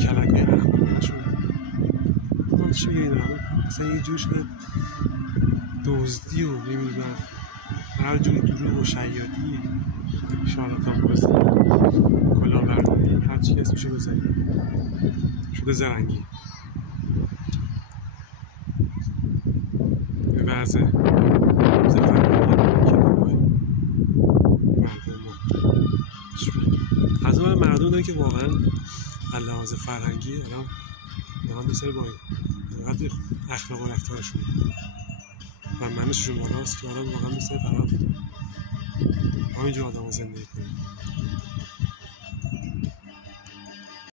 کلک های اخبارشون من چی بگه اینا اصلا یه جور شده دزدی و نمیدونم هر جور دروغ و شیادی شارلاتان بازی کلاهبرداری هرچی که اسمشو بذاری شده زرنگی به وضع فرهنگی که نگاه مردم ما از اون مردم داره که واقعا لحاظ فرهنگی الان واقعا بسیار با اینقدر اخلاق و رفتارشون و منششون بالاست که آدم واقعا بسیار فرار همینجور آدم رو زندگی کنیم